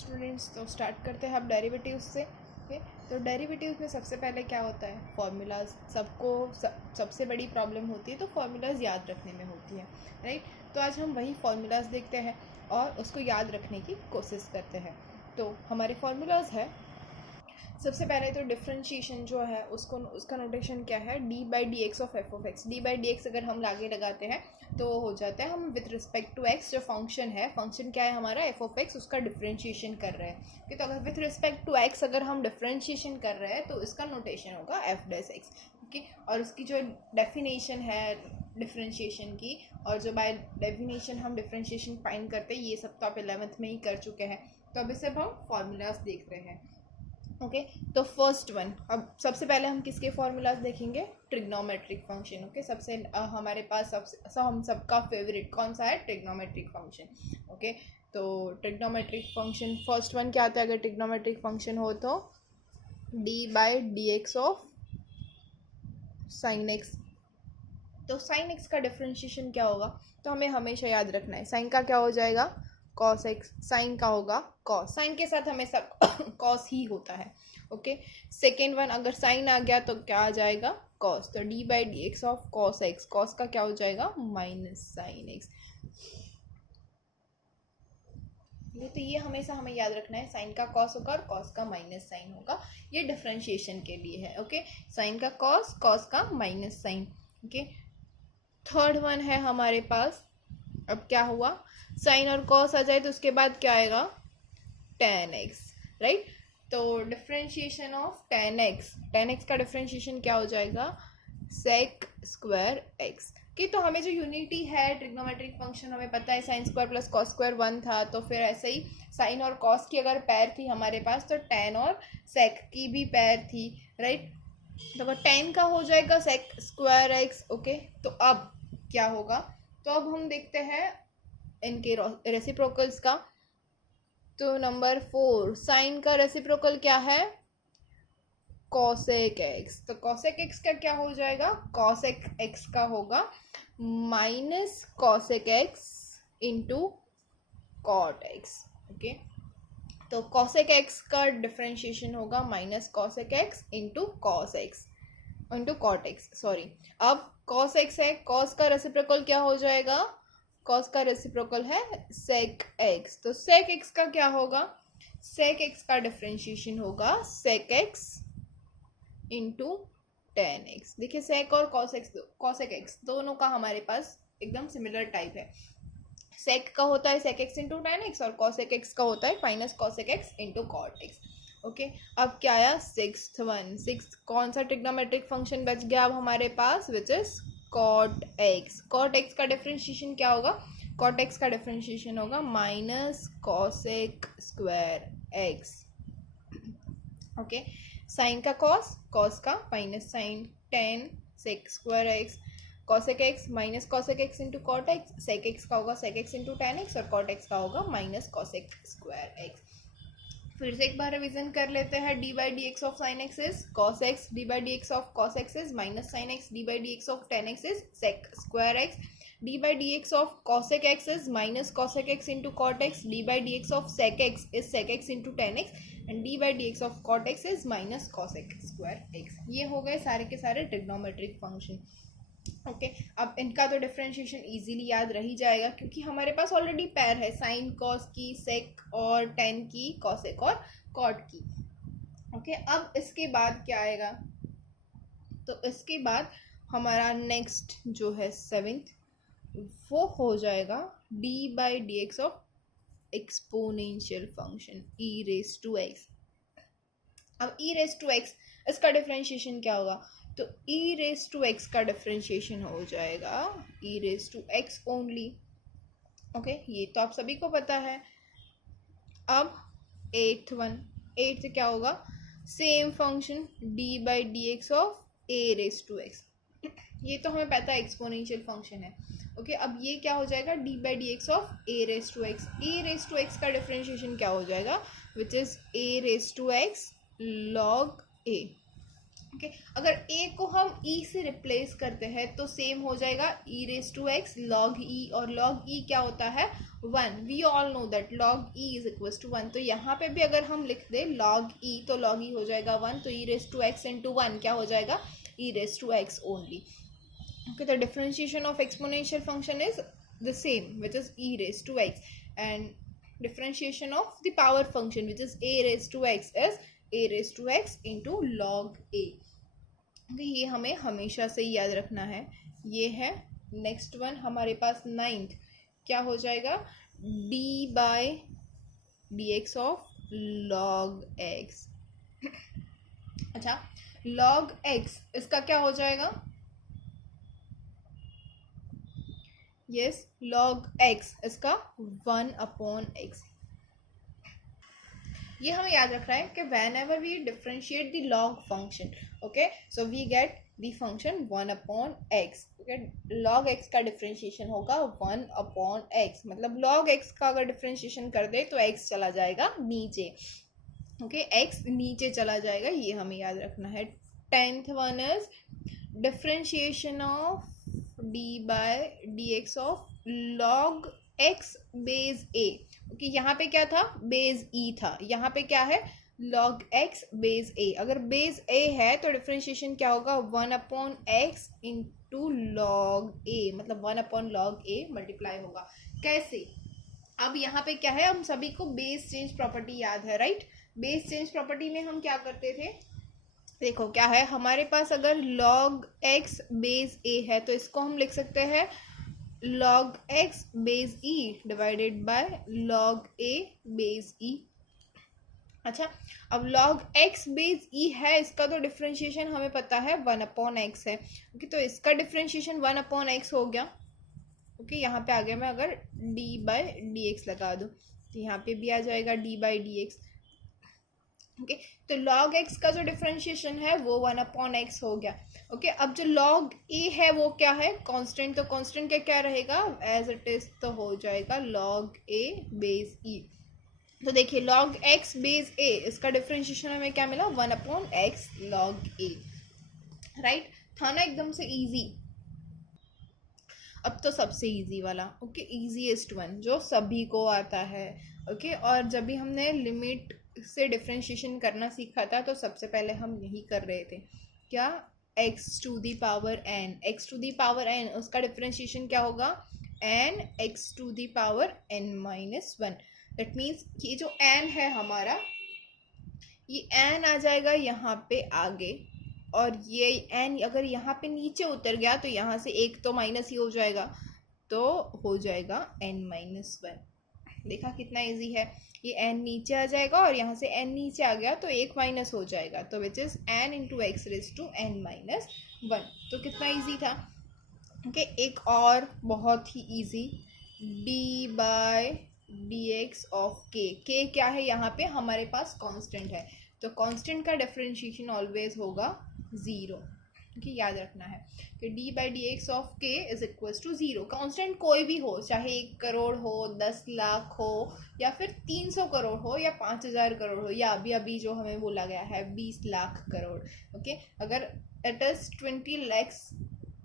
Students, तो start करते हैं अब डेरिवेटिव्स से। ओके, तो डेरिवेटिव्स में सबसे पहले क्या होता है, फार्मूलाज। सबको सबसे बड़ी प्रॉब्लम होती है तो फार्मूलाज याद रखने में होती है, राइट। तो आज हम वही फार्मूलाज देखते हैं और उसको याद रखने की कोशिश करते हैं। तो हमारे फार्मूलाज है, सबसे पहले तो डिफरेंशिएशन जो है उसका नोटेशन क्या है, D by d x of f of x. D by d x अगर हम आगे लगाते हैं तो हो जाता है हम विथ रिस्पेक्ट टू एक्स जो फंक्शन है, फंक्शन क्या है हमारा एफ ऑफ एक्स, उसका डिफरेंशिएशन कर रहे हैं। तो अगर विथ रिस्पेक्ट टू एक्स अगर हम डिफरेंशिएशन कर रहे हैं तो इसका नोटेशन होगा एफ डैश एक्स। ओके, और उसकी जो डेफिनेशन है डिफरेंशिएशन की, और जो बाय डेफिनेशन हम डिफरेंशिएशन फाइंड करते हैं, ये सब तो आप 11th में ही कर चुके हैं। तो अब इसे हम फार्मूलाज देख रहे हैं। ओके, तो फर्स्ट वन, अब सबसे पहले हम किसके फॉर्मूलाज देखेंगे, ट्रिग्नोमेट्रिक फंक्शन। ओके, सबसे हमारे पास हम सबका फेवरेट कौन सा है, ट्रिग्नोमेट्रिक फंक्शन। ओके, तो ट्रिग्नोमेट्रिक फंक्शन फर्स्ट वन क्या आता है, अगर ट्रिग्नोमेट्रिक फंक्शन हो तो D by d x of sine x. तो साइन एक्स का डिफरेंशिएशन क्या होगा, तो हमें हमेशा याद रखना है, साइन का क्या हो जाएगा, कॉस एक्स। साइन का होगा कॉस, साइन के साथ हमेशा कॉस ही होता है। ओके, सेकेंड वन, अगर साइन आ गया तो क्या आ जाएगा, कॉस। तो D by d x of cos x, cos का क्या हो जाएगा, माइनस साइन एक्स। ये हमेशा हमें याद रखना है, साइन का कॉस होगा और कॉस का माइनस साइन होगा। ये डिफरेंशिएशन के लिए है। ओके, साइन का कॉस, कॉस का minus sine. Okay, third one है हमारे पास, अब क्या हुआ, साइन और कॉस आ जाए तो उसके बाद क्या आएगा, tan x, राइट। तो differentiation of tan x, tan x का डिफरेंशिएशन क्या हो जाएगा, sec स्क्वायर x की। तो हमें जो यूनिटी है ट्रिग्नोमेट्रिक फंक्शन, हमें पता है sine square plus cos square 1 था, तो फिर ऐसे ही साइन और कॉस की अगर पैर थी हमारे पास तो tan और sec की भी पैर थी, राइट। तो अगर tan का हो जाएगा sec स्क्वायर x। ओके, तो अब क्या होगा, तो अब हम देखते हैं इनके रेसिप्रोकल्स का। तो नंबर 4, साइन का रेसिप्रोकल क्या है, कॉसेक एक्स। तो कॉसेक एक्स का क्या हो जाएगा, कॉसेक एक्स का होगा minus cosec x into cot x. Okay, तो कॉसेक एक्स का डिफरेंशिएशन होगा minus cosec x into cos x into cot x, sorry. अब कॉस एक्स है, कॉस का रेसिप्रोकल क्या हो जाएगा, कॉस का रेसिप्रोकल है सेक एक्स। तो सेक एक्स का क्या होगा, सेक एक्स का डिफरेंशिएशन होगा sec x into tan x. देखिए सेक और कॉसेक एक्स दोनों का हमारे पास एकदम सिमिलर टाइप है। सेक का होता है sec x into tan x और कॉसेक एक्स का होता है minus cosec x into cot x. Okay, अब क्या आया, सिक्स्थ वन, सिक्स कौन सा ट्रिग्नोमेट्रिक फंक्शन बच गया अब हमारे पास, which is cot x. Cot x का डिफरेंशिएशन क्या होगा, कॉट एक्स का डिफरेंशिएशन होगा minus cosec square x. Okay, sine का कॉस, कॉस का minus sine, tan sec square x, cosec x minus cosec x into cot x, sec x का होगा sec x into tan x और cot x का होगा minus cosec square x. फिर से एक बार रिवीजन कर लेते हैं, d by d x of sine x is cos x, d by d x of cos x is minus sine x, d by d x of tan x is sec square x, d by d x of cosec x is minus cosec x into cot x, d by d x of sec x is sec x into tan x and d by d x of cot x is minus cosec square x. ये हो गए सारे के सारे trigonometric function. Okay, अब इनका तो differentiation easily याद रह ही जाएगा क्योंकि हमारे पास ऑलरेडी पैर है, साइन कॉस की, सेक और टेन की, कॉसेक और कॉट की। ओके, अब इसके बाद क्या आएगा, तो इसके बाद हमारा नेक्स्ट जो है सेवेंथ, वो हो जाएगा d by d x of exponential function e raise to x. अब ई रेस टू एक्स, इसका डिफरेंशिएशन क्या होगा, तो ई रेस टू एक्स का डिफरेंशिएशन हो जाएगा e raise to x only. Okay, ये तो आप सभी को पता है। अब एट्थ वन, एट्थ क्या होगा, same function d by d x of a raise to x. ये तो हमें पता है एक्सपोनेंशियल फंक्शन है। ओके, अब ये क्या हो जाएगा, d by d x of a raise to x. A raise to x का डिफरेंशिएशन क्या हो जाएगा, which is a raise to x log a. Okay अगर a को हम e से रिप्लेस करते हैं तो सेम हो जाएगा e raise to x log e, और log e क्या होता है 1. We all know that log e is equal to 1. तो यहाँ पे भी अगर हम लिख दे log e तो log e हो जाएगा 1. तो e raise to x into 1 क्या हो जाएगा e raise to x only. Okay, the differentiation of exponential function is the same, which is e raised to x, and differentiation of the power function, which is a raised to x, is a raised to x into log a. Okay, ये हमें हमेशा से याद रखना है. ये है next one हमारे पास 9th क्या हो जाएगा d by dx of log x. अच्छा log x इसका क्या हो जाएगा yes log x इसका 1/x. ये हमें याद रखना है कि whenever we differentiate the log function, okay, so we get the function 1/x. okay, log x का differentiation होगा 1/x. मतलब log x का अगर differentiation कर दे तो x चला जाएगा नीचे. okay, x नीचे चला जाएगा, ये हमें याद रखना है. 10th one is differentiation of d by dx of log x base a. Okay यहाँ पे क्या था बेस e था, यहाँ पे क्या है log x बेस a. अगर बेस a है तो डिफरेंशिएशन क्या होगा 1/x इंटू log a, मतलब 1/log a मल्टीप्लाई होगा. कैसे, अब यहाँ पे क्या है, हम सभी को बेस चेंज प्रॉपर्टी याद है राइट. बेस चेंज प्रॉपर्टी में हम क्या करते थे, देखो क्या है हमारे पास, अगर log x बेस a है तो इसको हम लिख सकते हैं log x base e divided by log a base e. अच्छा अब log x बेस e है, इसका तो डिफरेंशिएशन हमें पता है 1/x है. ओके तो इसका डिफरेंशिएशन 1/x हो गया. ओके यहाँ पे आ गया, मैं अगर d बाय dx लगा दूँ तो यहाँ पे भी आ जाएगा d बाय dx. ओके तो log x का जो डिफरेंशिएशन है वो 1/x हो गया. ओके अब जो log a है वो क्या है कांस्टेंट, तो कांस्टेंट क्या रहेगा एज इट इज, तो हो जाएगा log a बेस e. तो देखिए log x बेस a इसका डिफरेंशिएशन हमें क्या मिला 1/x log a. राइट था ना एकदम से इजी. अब तो सबसे इजी वाला, ओके इजीएस्ट वन जो सभी को आता है. ओके और जब भी हमने लिमिट से डिफरेंशिएशन करना सीखा था तो सबसे पहले हम यही कर रहे थे, क्या x to the power n. x to the power n उसका डिफरेंशिएशन क्या होगा n x to the power n minus 1. That means ये जो n है हमारा, ये n आ जाएगा यहाँ पे आगे, और ये n अगर यहाँ पे नीचे उतर गया तो यहाँ से एक तो माइनस ही हो जाएगा, तो हो जाएगा n माइनस 1. देखा कितना इजी है, ये n नीचे आ जाएगा और यहाँ से n नीचे आ गया तो एक माइनस हो जाएगा, तो which is n into x raise to n minus 1. तो कितना इजी था. ओके एक और बहुत ही easy, d by dx of k. k क्या है यहाँ पे हमारे पास कांस्टेंट है, तो कांस्टेंट का डिफरेंशिएशन ऑलवेज होगा 0. ओके याद रखना है कि d by d x of k is equal to 0. Constant कोई भी हो, चाहे 1 करोड़ हो, 10 लाख हो, या फिर 300 करोड़ हो, या 5000 करोड़ हो, या अभी अभी जो हमें बोला गया है 20 लाख करोड़. ओके अगर it is 20 lakh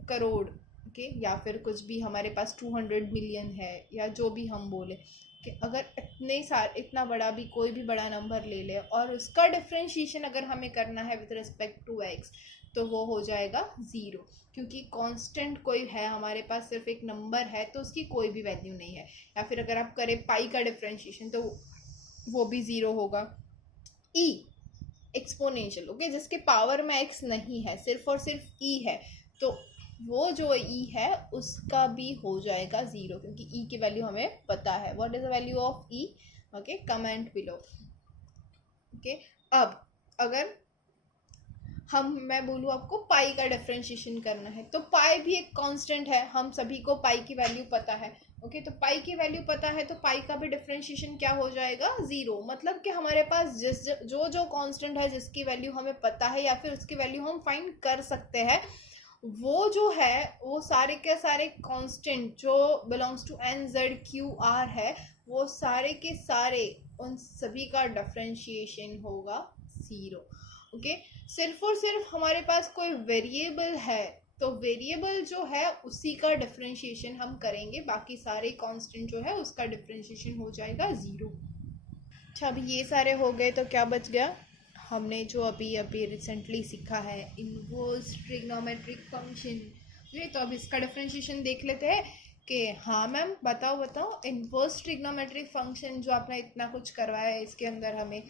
crore, okay या फिर कुछ भी हमारे पास 200 मिलियन है, या जो भी हम बोले कि अगर इतना बड़ा भी कोई भी बड़ा नंबर ले ले और उसका डिफरेंशिएशन अगर हमें करना है विद रिस्पेक्ट टू x, तो वो हो जाएगा 0, क्योंकि कांस्टेंट कोई है हमारे पास, सिर्फ एक नंबर है तो उसकी कोई भी वैल्यू नहीं है. या फिर अगर आप करें पाई का डिफरेंशिएशन तो वो भी 0 होगा. e एक्सपोनेंशियल, ओके जिसके पावर में x नहीं है, सिर्फ और सिर्फ e है, तो वो जो e है उसका भी हो जाएगा 0, क्योंकि e की वैल्यू हमें पता है. What is the value of e, okay comment below. Okay अब अगर मैं बोलूँ आपको पाई का डिफरेंशिएशन करना है, तो पाई भी एक कांस्टेंट है, हम सभी को पाई की वैल्यू पता है. ओके तो पाई की वैल्यू पता है तो पाई का भी डिफरेंशिएशन क्या हो जाएगा 0. मतलब कि हमारे पास जो कांस्टेंट है जिसकी वैल्यू हमें पता है या फिर उसकी वैल्यू हम फाइंड कर सकते हैं, वो जो है वो सारे के सारे कांस्टेंट जो belongs to n z q r है, वो सारे के सारे उन सभी का डिफरेंशिएशन होगा 0. ओके। सिर्फ और सिर्फ हमारे पास कोई वेरिएबल है तो वेरिएबल जो है उसी का डिफरेंशिएशन हम करेंगे, बाकी सारे कांस्टेंट जो है उसका डिफरेंशिएशन हो जाएगा 0। अच्छा, अभी ये सारे हो गए तो क्या बच गया, हमने जो अभी अभी रिसेंटली सीखा है इनवर्स ट्रिग्नोमेट्रिक फंक्शन। तो अब इसका डिफरेंशिएशन देख लेते हैं कि हाँ मैम बताओ इनवर्स ट्रिग्नोमेट्रिक फंक्शन जो आपने इतना कुछ करवाया है इसके अंदर हमें,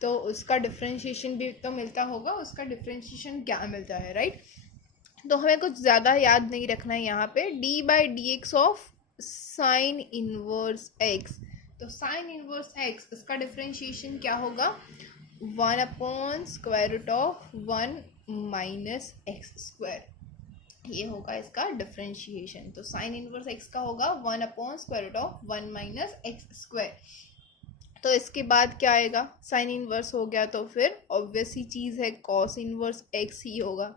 तो उसका डिफरेंशिएशन भी तो मिलता होगा, उसका डिफरेंशिएशन क्या मिलता है, राइट। तो हमें कुछ ज़्यादा याद नहीं रखना है यहाँ पे, d/dx of sine inverse x। तो साइन इनवर्स x इसका डिफरेंशिएशन क्या होगा, 1/√1 माइनस एक्स स्क्वायर, ये होगा इसका डिफरेंशिएशन। तो साइन इनवर्स x का होगा 1/√1 माइनस एक्स स्क्वायर। तो इसके बाद क्या आएगा, साइन इनवर्स हो गया तो फिर ऑब्वियस ही चीज़ है कॉस इनवर्स x ही होगा।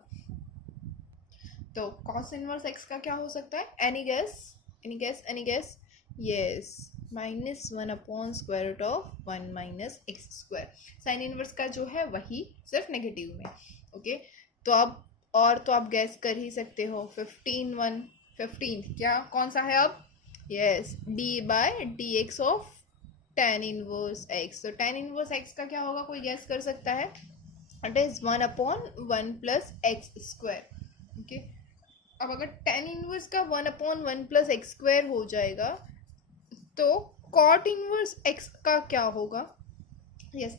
तो कॉस इनवर्स x का क्या हो सकता है, any guess. Yes, -1/√1 minus x square. Sine inverse का जो है वही सिर्फ नेगेटिव में, ओके। तो अब और तो आप गैस कर ही सकते हो, 15 क्या कौन सा है अब, yes, d/dx of tan inverse x। तो tan इनवर्स x का क्या होगा, कोई गैस कर सकता है, it is 1/1 plus x square, okay. अब अगर tan इनवर्स का 1/1 प्लस एक्स स्क्वायर हो जाएगा तो cot इनवर्स x का क्या होगा, yes,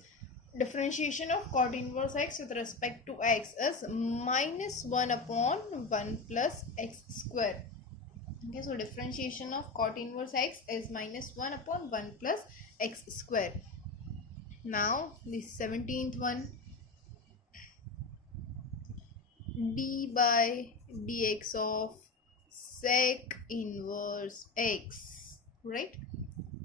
differentiation of cot inverse x with respect to x is -1/1 plus x square. Okay, so differentiation of cot inverse x is -1/1 plus x square. Now the 17th one, d/dx of sec inverse x, right?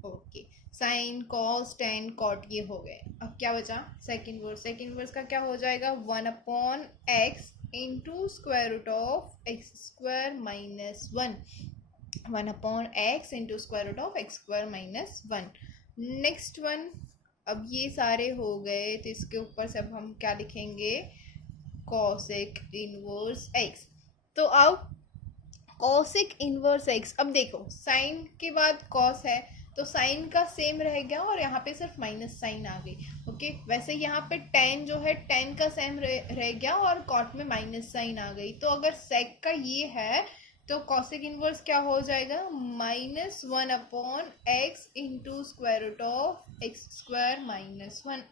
Okay. Sine cos tan cot ये हो गए। अब क्या बचा, sec inverse का क्या हो जाएगा, 1/x into square root of x square minus 1, 1/x into square root of x square minus 1। Next one, अब ये सारे हो गए तो इसके ऊपर से अब हम क्या लिखेंगे, कॉसेक इनवर्स एक्स। तो अब कॉसेक इनवर्स एक्स, अब देखो साइन के बाद कॉस है तो साइन का सेम रह गया और यहाँ पे सिर्फ माइनस साइन आ गई, ओके। वैसे यहाँ पे टेन जो है टेन का सेम रह गया और कॉट में माइनस साइन आ गई। तो अगर सेक का ये है तो कॉसेक इनवर्स क्या हो जाएगा, -1/x into square root of x square minus 1।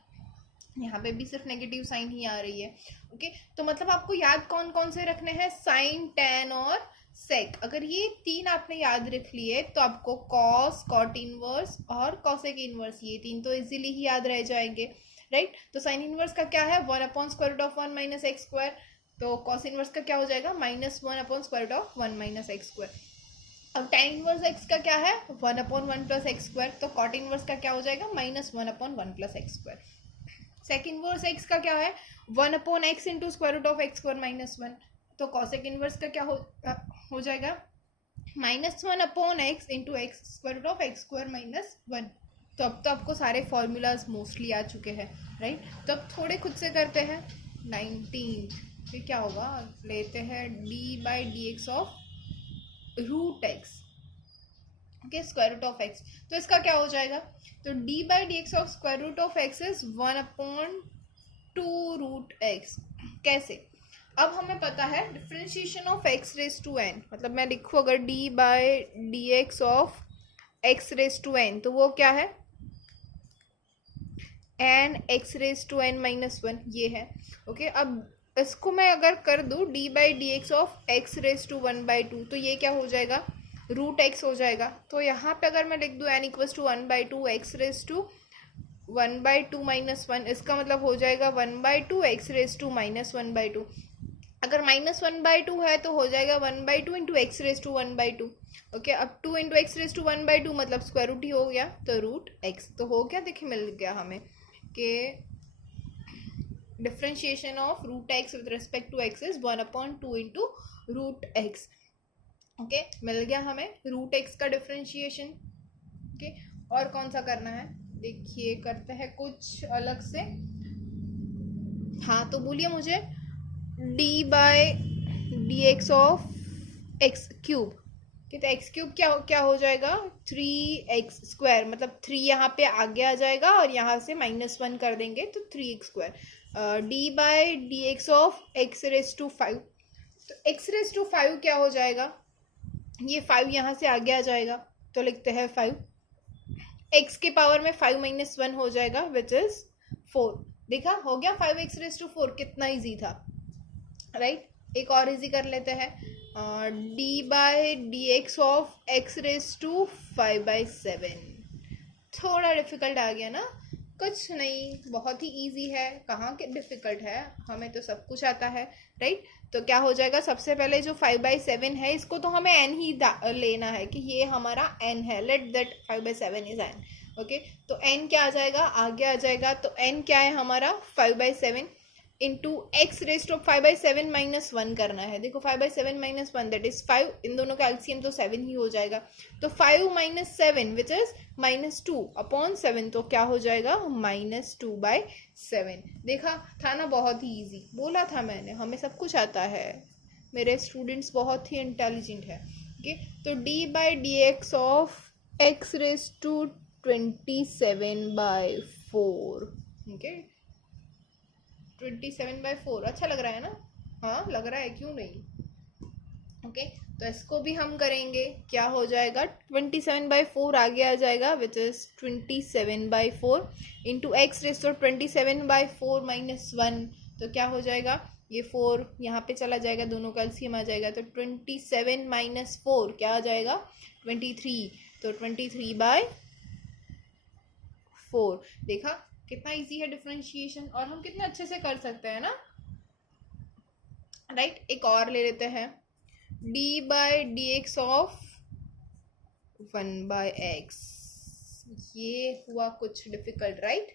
यहाँ पे भी सिर्फ नेगेटिव साइन ही आ रही है, ओके। तो मतलब आपको याद कौन कौन से रखने हैं, साइन, टेन और सेक। अगर ये तीन आपने याद रख लिए तो आपको कॉस, कॉट इनवर्स और कॉसेक इनवर्स, ये तीन तो इजीली ही याद रह जाएंगे, राइट। तो साइन इनवर्स का क्या है, 1/√1 माइनस एक्स स्क्वायर। तो कॉस इनवर्स का क्या हो जाएगा, -1/√1 माइनस एक्स स्क्वायर। अब टेन इनवर्स एक्स का क्या है, 1/1 प्लस एक्स स्क्वायर। तो कॉट इनवर्स का क्या हो जाएगा, -1/1 plus x square. Sec inverse x का क्या है, 1/x into square root of x square minus 1। तो कॉसेक इनवर्स का क्या हो जाएगा, -1/x into x square root of x square minus 1। तो अब तो आपको सारे फॉर्मूलाज मोस्टली आ चुके हैं, राइट। तो अब थोड़े खुद से करते हैं। 19 फिर क्या होगा, लेते हैं d/dx of root x, okay, square root of x. तो इसका क्या हो जाएगा, तो d/dx of square root of x is 1/2 root x. कैसे, अब हमें पता है differentiation of x raise to n, मतलब मैं लिखूँ अगर d/dx of x raise to n तो वो क्या है, n x raise to n minus 1 ये है, ओके। अब इसको मैं अगर कर दूँ d/dx of x raise to 1/2 तो ये क्या हो जाएगा, रूट x हो जाएगा। तो यहाँ पे अगर मैं लिख दूँ n equals to 1/2 x raise to 1/2 minus 1, इसका मतलब हो जाएगा 1/2 x रेज टू माइनस 1/2। अगर -1/2 है तो हो जाएगा 1/2 into x raise to 1/2, okay. अब 2 इंटू एक्स रेज टू 1/2 मतलब स्क्वायर रूट ही हो गया, तो रूट एक्स तो हो गया। देखिए मिल गया हमें कि differentiation of root x with respect to x is 1/2 into root x, okay. मिल गया हमें रूट एक्स का डिफरेंशिएशन, ओके। और कौन सा करना है, देखिए करते हैं कुछ अलग से। हाँ तो बोलिए मुझे, d by d x of x cube, तो एक्स क्यूब क्या क्या हो जाएगा, 3x², मतलब 3 यहाँ पे आगे आ जाएगा और यहाँ से -1 कर देंगे तो 3x²। D by d x of x⁵5, तो x⁵5 क्या हो जाएगा, ये 5 यहाँ से आगे आ जाएगा तो लिखते हैं 5, x के पावर में 5 - 1 हो जाएगा विच इज 4। देखा हो गया 5x⁴, कितना इजी था, राइट। एक और इजी कर लेते हैं, d by d x of x⁵5/7, थोड़ा डिफिकल्ट आ गया ना, कुछ नहीं, बहुत ही इजी है, कहाँ के डिफिकल्ट है, हमें तो सब कुछ आता है, राइट। तो क्या हो जाएगा, सबसे पहले जो 5/7 है इसको तो हमें n ही लेना है कि ये हमारा n है, let that 5/7 is n, okay. तो n क्या आ जाएगा, आगे आ जाएगा, तो n क्या है हमारा 5/7 इंटू x⁵5/7 -1 करना है। देखो 5/7 -1 दैट इज 5, इन दोनों का एलसीएम तो 7 ही हो जाएगा, तो 5 - 7 विच इज -2/7, तो क्या हो जाएगा -2/7। देखा था ना, बहुत ही इजी, बोला था मैंने, हमें सब कुछ आता है, मेरे स्टूडेंट्स बहुत ही इंटेलिजेंट है, ओके। तो d by d x of x⁻27/4, okay, 27/4 अच्छा लग रहा है ना, हाँ लग रहा है, क्यों नहीं, ओके। तो इसको भी हम करेंगे, क्या हो जाएगा 27/4 आगे आ जाएगा विच इज 27/4 इंटू x⁻27/4 -1, तो क्या हो जाएगा, ये 4 यहाँ पे चला जाएगा, दोनों का एलसीएम आ जाएगा, तो 27 - 4 क्या आ जाएगा 23, तो 23/4। देखा कितना इजी है डिफरेंशिएशन, और हम कितने अच्छे से कर सकते हैं ना, राइट। एक और ले लेते हैं, d by d x of 1/x, ये हुआ कुछ डिफिकल्ट, राइट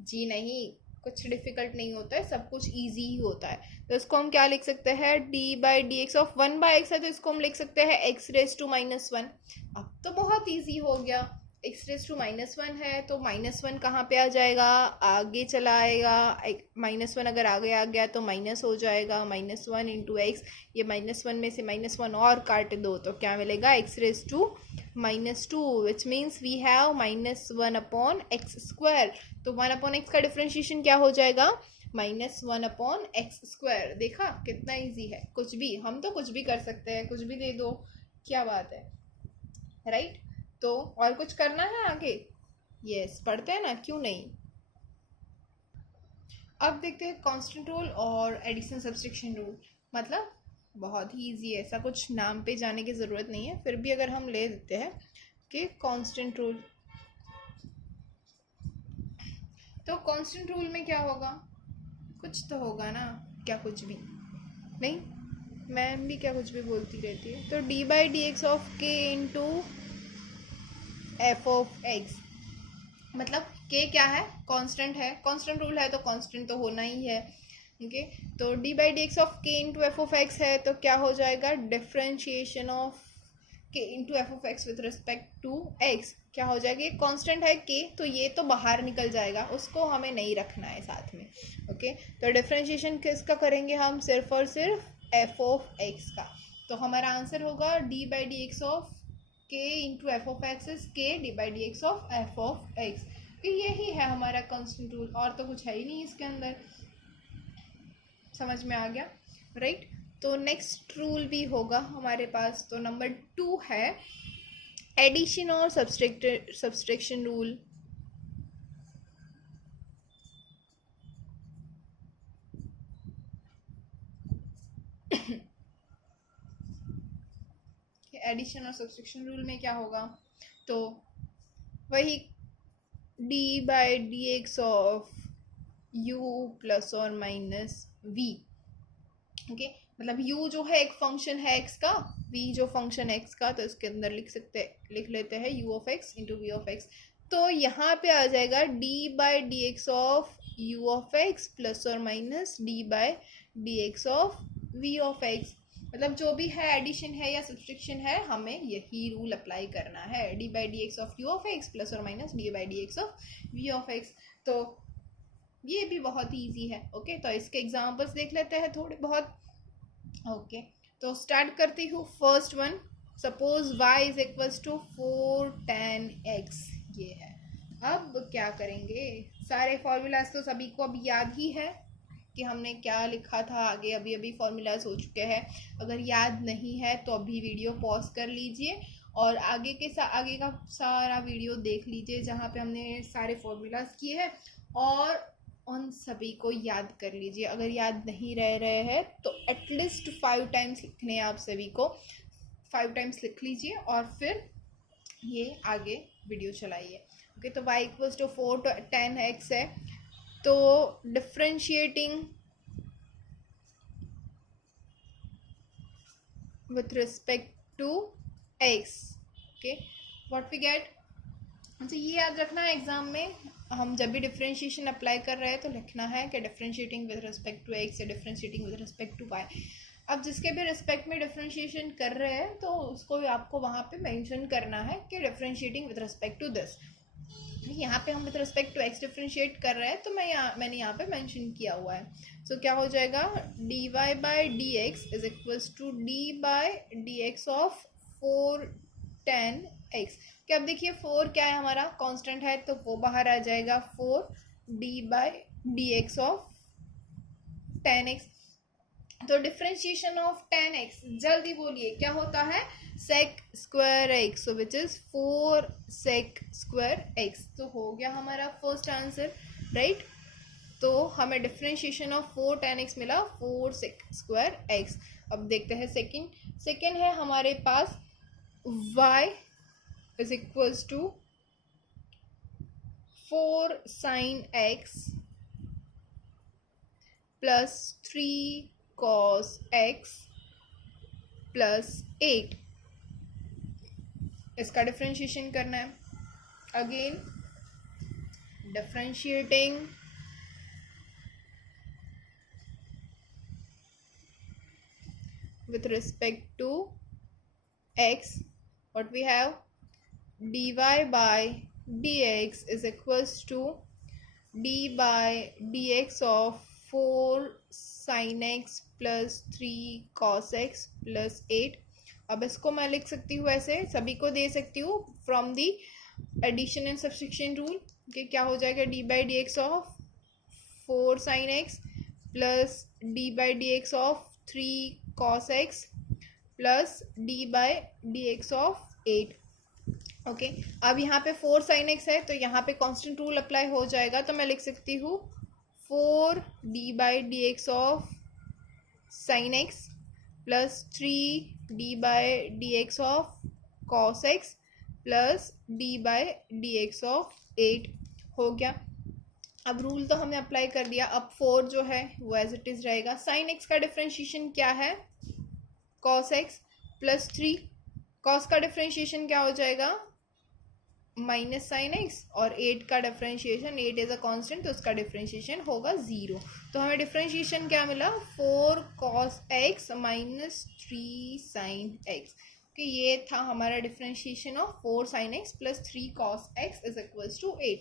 जी, नहीं कुछ डिफिकल्ट नहीं होता है, सब कुछ इजी ही होता है। तो इसको हम क्या लिख सकते हैं, d by d x of 1/x है तो इसको हम लिख सकते हैं x⁻⁻1। अब तो बहुत इजी हो गया, x⁻⁻1 है तो -1 कहाँ पे आ जाएगा, आगे चला आएगा, -1 अगर आगे आ गया तो माइनस हो जाएगा, -1 इंटू एक्स, ये -1 में से -1 और काट दो तो क्या मिलेगा, x⁻2 which means we have -1/x²। तो 1/x का डिफरेंशिएशन क्या हो जाएगा, -1/x²। देखा कितना इजी है, कुछ भी, हम तो कुछ भी कर सकते हैं, कुछ भी दे दो, क्या बात है, राइट। तो और कुछ करना है आगे, यस पढ़ते हैं ना, क्यों नहीं। अब देखते हैं कांस्टेंट रूल और एडिशन सब्सट्रैक्शन रूल, मतलब बहुत ही इजी है, ऐसा कुछ नाम पे जाने की ज़रूरत नहीं है, फिर भी अगर हम ले देते हैं कि कांस्टेंट रूल, तो कांस्टेंट रूल में क्या होगा, कुछ तो होगा ना, क्या कुछ भी नहीं, मैम भी क्या कुछ भी बोलती रहती है। तो d by d x of k into f of x, मतलब k क्या है, कांस्टेंट है, कांस्टेंट रूल है तो कांस्टेंट तो होना ही है, ओके। तो d by d x of k into f of x है तो क्या हो जाएगा, differentiation of k into f of x with respect to x, क्या हो जाएगा, ये कांस्टेंट है k तो ये तो बाहर निकल जाएगा, उसको हमें नहीं रखना है साथ में, ओके। तो डिफरेंशिएशन किसका करेंगे हम, सिर्फ और सिर्फ एफ ऑफ एक्स का, तो हमारा आंसर होगा d by d x of k into f of x is k d by d x of f of x, यही है हमारा कांस्टेंट रूल, और तो कुछ है ही नहीं इसके अंदर, समझ में आ गया, राइट। तो नेक्स्ट रूल भी होगा हमारे पास, तो नंबर 2 है एडिशन और सब्सट्रैक्शन रूल। एडिशन और सब्सट्रैक्शन रूल में क्या होगा, तो वही d by d x of u plus और माइनस v, ओके। मतलब u जो है एक फंक्शन है x का, v जो फंक्शन x का, तो इसके अंदर लिख लेते हैं u of x into v of x, तो यहाँ पे आ जाएगा d by d x of u of x plus और minus d by d x of v of x, मतलब जो भी है एडिशन है या सब्सट्रैक्शन है, हमें यही रूल अप्लाई करना है, d by d x of u of x plus और minus d by d x of v of x। तो ये भी बहुत इजी है। ओके, तो इसके एग्जांपल्स देख लेते हैं थोड़े बहुत। ओके, तो स्टार्ट करती हूँ। First one, suppose y is equals to 4 tan x, ये है। अब क्या करेंगे, सारे फॉर्मूलाज तो सभी को अभी याद ही है कि हमने क्या लिखा था आगे, अभी अभी फॉर्मूलाज हो चुके हैं। अगर याद नहीं है तो अभी वीडियो पॉज कर लीजिए और आगे का सारा वीडियो देख लीजिए जहाँ पे हमने सारे फॉर्मूलाज किए हैं, और उन सभी को याद कर लीजिए। अगर याद नहीं रह रहे हैं तो एटलीस्ट 5 टाइम्स लिखने हैं आप सभी को, 5 टाइम्स लिख लीजिए और फिर ये आगे वीडियो चलाइए। ओके, तो y equals to 4 tan x है, तो differentiating with respect to x, okay, what we get। अच्छा, ये याद रखना है एग्जाम में, हम जब भी डिफ्रेंशिएशन अप्लाई कर रहे हैं तो लिखना है कि differentiating with respect to x या differentiating with respect to y। अब जिसके भी रिस्पेक्ट में डिफ्रेंशिएशन कर रहे हैं तो उसको भी आपको वहाँ पे मेंशन करना है कि differentiating with respect to this. यहाँ पे हम with respect to x differentiate कर रहे हैं तो मैंने यहाँ पे मेंशन किया हुआ है। सो क्या हो जाएगा, dy by d x is equals to d by d x of 4 tan x। कि अब देखिए 4 क्या है, हमारा कांस्टेंट है, तो वो बाहर आ जाएगा 4 D by d x of tan x। तो डिफ्रेंशिएशन ऑफ tan x, जल्दी बोलिए क्या होता है, sec square x, so which is 4 sec square x। तो हो गया हमारा फर्स्ट आंसर, राइट। तो हमें डिफ्रेंशिएशन ऑफ 4 tan x मिला, 4 sec स्क्वायर x। अब देखते हैं सेकेंड है हमारे पास y is equals to 4 sin x plus 3 cos x plus 8। इसका डिफ्रेंशिएशन करना है। Again differentiating with respect to x, what we have, dy by dx is equals to d by dx of 4 sin x plus 3 cos x plus 8। अब इसको मैं लिख सकती हूँ ऐसे, सभी को दे सकती हूँ from the addition and subtraction rule कि क्या हो जाएगा, d by d x of 4 sin x plus d by d x of 3 cos x plus d by d x of 8। Okay, अब यहाँ पे 4 sin x है तो यहाँ पे कांस्टेंट रूल अप्लाई हो जाएगा, तो मैं लिख सकती हूँ 4 d by d x of sin x plus 3 d by d x of cos x plus d by d x of 8 हो गया। अब रूल तो हमने अप्लाई कर दिया, अब 4 जो है वो एज इट इज रहेगा। sin x का डिफ्रेंशिएशन क्या है, cos x प्लस 3, cos का डिफ्रेंशिएशन क्या हो जाएगा, माइनस sin x, और 8 का डिफ्रेंशिएशन, 8 इज अ कांस्टेंट तो उसका डिफ्रेंशिएशन होगा 0। तो हमें डिफ्रेंशिएशन क्या मिला, 4 cos x minus 3 sin x। कि ये था हमारा differentiation of 4 sin x plus 3 cos x is equals to 8।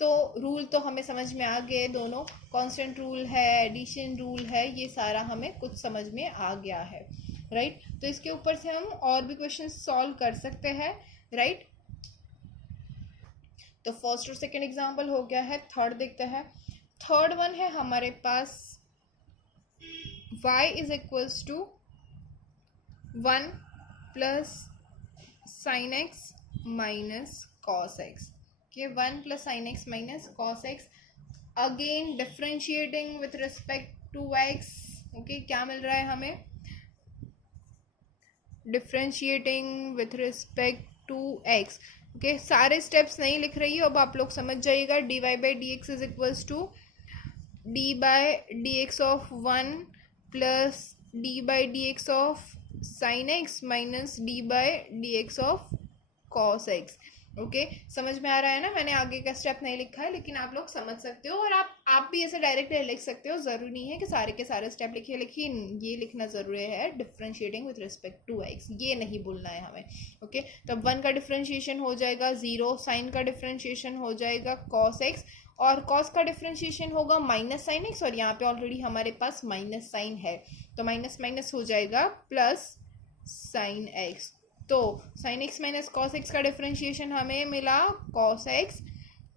तो रूल तो हमें समझ में आ गए, दोनों कांस्टेंट रूल है, एडिशन रूल है, ये सारा हमें कुछ समझ में आ गया है, राइट। तो इसके ऊपर से हम और भी क्वेश्चन सॉल्व कर सकते हैं, राइट। तो फर्स्ट और सेकंड एग्जांपल हो गया है, थर्ड देखते हैं। थर्ड वन है हमारे पास y is equals to 1 plus sine x minus cos x. Okay, 1 plus sine x minus cos x. Again differentiating with respect to x। Okay, क्या मिल रहा है हमें, differentiating with respect to x। Okay, सारे steps नहीं लिख रही हूँ, अब आप लोग समझ जाइएगा। D y by d x is equals to d by d x of 1 plus d by d x of sine x minus D by d x of cos x. Okay, समझ में आ रहा है ना, मैंने आगे का स्टेप नहीं लिखा है लेकिन आप लोग समझ सकते हो, और आप भी ऐसे डायरेक्ट लिख सकते हो, ज़रूरी नहीं है कि सारे के सारे स्टेप लिखिए, लेकिन ये लिखना ज़रूरी है, differentiating with respect to x, ये नहीं भूलना है हमें। ओके, तो 1 का डिफ्रेंशिएशन हो जाएगा 0, साइन का डिफ्रेंशिएशन हो जाएगा कॉस एक्स, और कॉस का डिफरेंशिएशन होगा माइनस साइन एक्स, और यहाँ पे ऑलरेडी हमारे पास माइनस साइन है, तो माइनस माइनस हो जाएगा प्लस साइन एक्स। तो sign x minus cos x का डिफरेंशिएशन हमें मिला cos x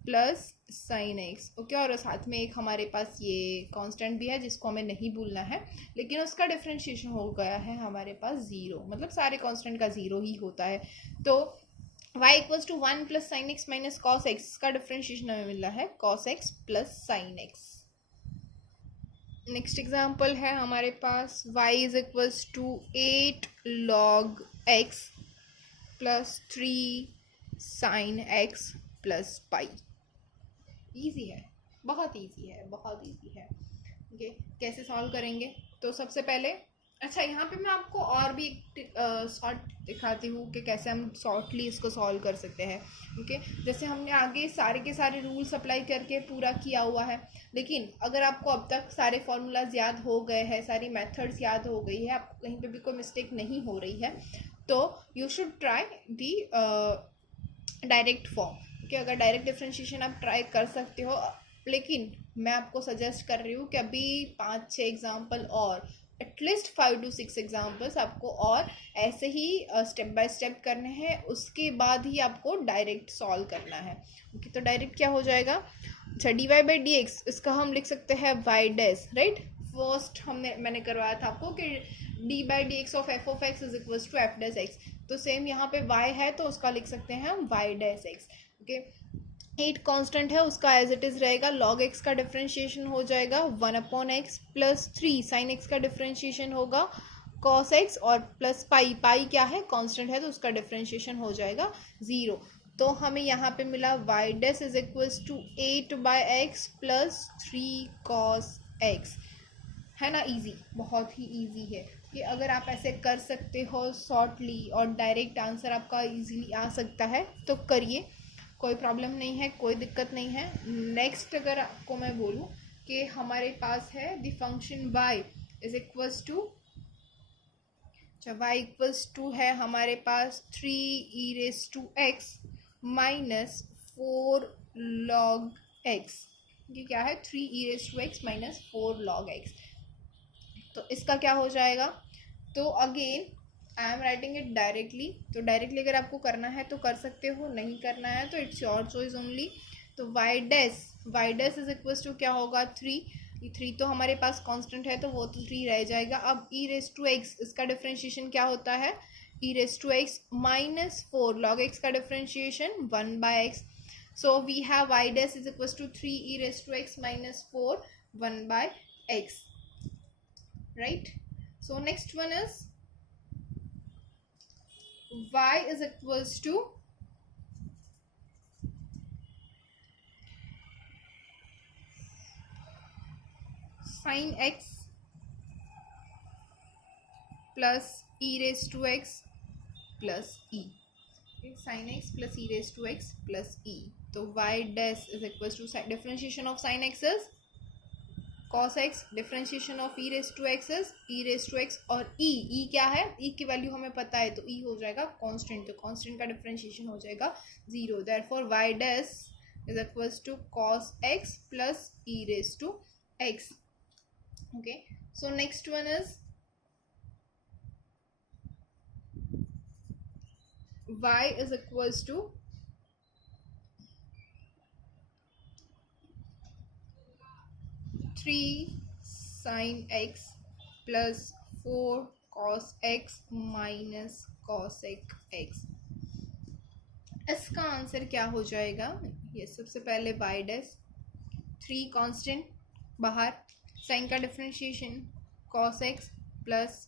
plus sine x. Okay, और साथ में एक हमारे पास ये कांस्टेंट भी है जिसको हमें नहीं भूलना है, लेकिन उसका डिफरेंशिएशन हो गया है हमारे पास ज़ीरो, मतलब सारे कांस्टेंट का ज़ीरो ही होता है। तो y equals to 1 plus sine x minus cos x का डिफरेंशिएशन हमें मिला है cos x plus sine x. Next example है हमारे पास y is equals to 8 log x plus 3 sine x plus pi. Easy है, बहुत ईजी है, बहुत ईजी है। ओके, कैसे सॉल्व करेंगे? तो सबसे पहले, अच्छा यहाँ पे मैं आपको और भी एक शॉर्ट दिखाती हूँ कि कैसे हम शॉर्टली इसको सॉल्व कर सकते हैं। ओके, जैसे हमने आगे सारे के सारे रूल्स अप्लाई करके पूरा किया हुआ है, लेकिन अगर आपको अब तक सारे फॉर्मूलाज याद हो गए हैं, सारी मेथड्स याद हो गई है, आपको कहीं पे भी कोई मिस्टेक नहीं हो रही है, तो you should try the direct form. Okay, अगर डायरेक्ट डिफरेंशिएशन आप ट्राई कर सकते हो, लेकिन मैं आपको सजेस्ट कर रही हूँ कि अभी 5-6 एग्जाम्पल और एटलीस्ट 5 to 6 एग्जाम्पल्स आपको और ऐसे ही स्टेप बाय स्टेप करने हैं, उसके बाद ही आपको डायरेक्ट सॉल्व करना है। ओके, तो डायरेक्ट क्या हो जाएगा? अच्छा, d y by d x, इसका हम लिख सकते हैं वाई डैश, राइट। फर्स्ट मैंने करवाया था आपको कि d by d x of f of x is equals to f dash x, तो सेम यहाँ पे y है तो उसका लिख सकते हैं हम y dash x. Okay, 8 constant है, उसका एज इट इज रहेगा, log x का डिफरेंशिएशन हो जाएगा 1/x प्लस 3 साइन x का डिफरेंशिएशन होगा cos x, और प्लस पाई, पाई क्या है? कांस्टेंट है, तो उसका डिफरेंशिएशन हो जाएगा 0। तो हमें यहाँ पे मिला y dash is equals to 8/x plus 3 cos x। है ना इजी, बहुत ही इजी है कि अगर आप ऐसे कर सकते हो शॉर्टली और डायरेक्ट आंसर आपका इजीली आ सकता है तो करिए, कोई प्रॉब्लम नहीं है, कोई दिक्कत नहीं है। नेक्स्ट अगर आपको मैं बोलूँ कि हमारे पास है the function y is equals to, अच्छा y इक्वल्स टू है हमारे पास 3 e raise to x minus 4 log x। ये क्या है? 3 e raise to x minus 4 log x। तो इसका क्या हो जाएगा? तो again I am writing it directly, तो डायरेक्टली अगर आपको करना है तो कर सकते हो, नहीं करना है तो इट्स योर चॉइस ओनली। तो y dash is equals to क्या होगा? 3 तो हमारे पास कांस्टेंट है तो वो तो 3 रह जाएगा। अब ई रेस टू एक्स, इसका डिफरेंशिएशन क्या होता है? E raise to x minus 4 log x का differentiation 1/x। So we have y dash is equals to 3 e raise to x minus 4 1/x, right? So next one is y is equals to sin x plus e raised to x plus e। sin x plus e raised to x plus e, तो y dash is equals to differentiation of sin x is cos x, differentiation of e raise to x is e raise to x, और e क्या है? ई की value हमें पता है तो ई हो जाएगा कांस्टेंट, तो कांस्टेंट का डिफरेंशिएशन हो जाएगा 0। Therefore y dash is equals to cos x plus e raise to x. Okay, so next one is y is equals to three sine x plus 4 cos x minus cosec x। इसका answer क्या हो जाएगा? ये सबसे पहले y dash 3 constant बाहर, sine का differentiation cos x plus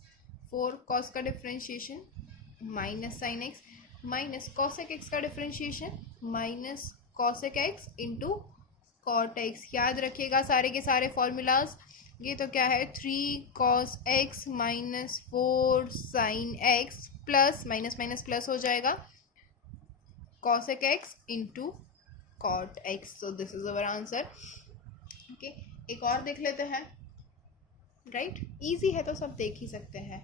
4 cos का differentiation minus sine x minus cosec x का differentiation minus cosec x into cot x। याद रखिएगा सारे के सारे फॉर्मूलाज। ये तो क्या है? 3 cos x minus 4 sine x plus minus minus plus हो जाएगा cosec x into cot x। So this is our answer. Okay, एक और देख लेते हैं, राइट? इजी है तो सब देख ही सकते हैं।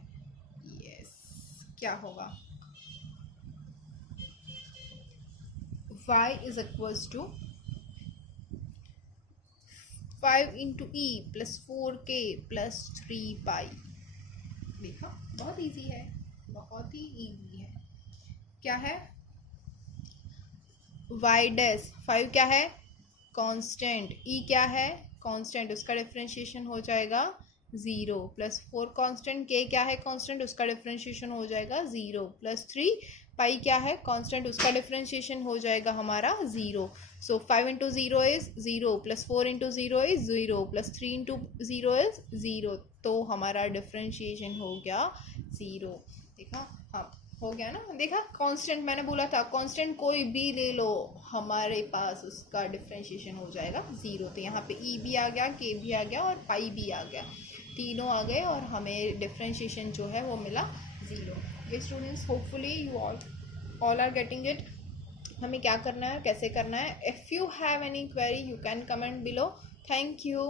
यस, क्या होगा? y is equals to 5 into e plus 4k plus 3 pi. देखा, बहुत इजी है, बहुत ही इजी है। क्या है? y डैश 5 क्या है? कांस्टेंट। ई क्या है? कांस्टेंट, उसका डिफरेंशिएशन हो जाएगा 0 प्लस 4 कांस्टेंट। के क्या है? कांस्टेंट, उसका डिफरेंशिएशन हो जाएगा 0 प्लस 3 पाई क्या है? कांस्टेंट, उसका डिफरेंशिएशन हो जाएगा हमारा 0। सो 5 into 0 is 0 plus 4 into 0 is 0 plus 3 into 0 is 0। तो हमारा डिफरेंशिएशन हो गया 0। देखा? हाँ, हो गया ना। देखा, कांस्टेंट मैंने बोला था, कांस्टेंट कोई भी ले लो हमारे पास उसका डिफरेंशिएशन हो जाएगा 0। तो यहाँ पे ई भी आ गया, के भी आ गया और पाई भी आ गया, तीनों आ गए और हमें डिफरेंशिएशन जो है वो मिला 0। ये students, hopefully you all are getting it. हमें क्या करना है, कैसे करना है। If you have any query you can comment below. Thank you.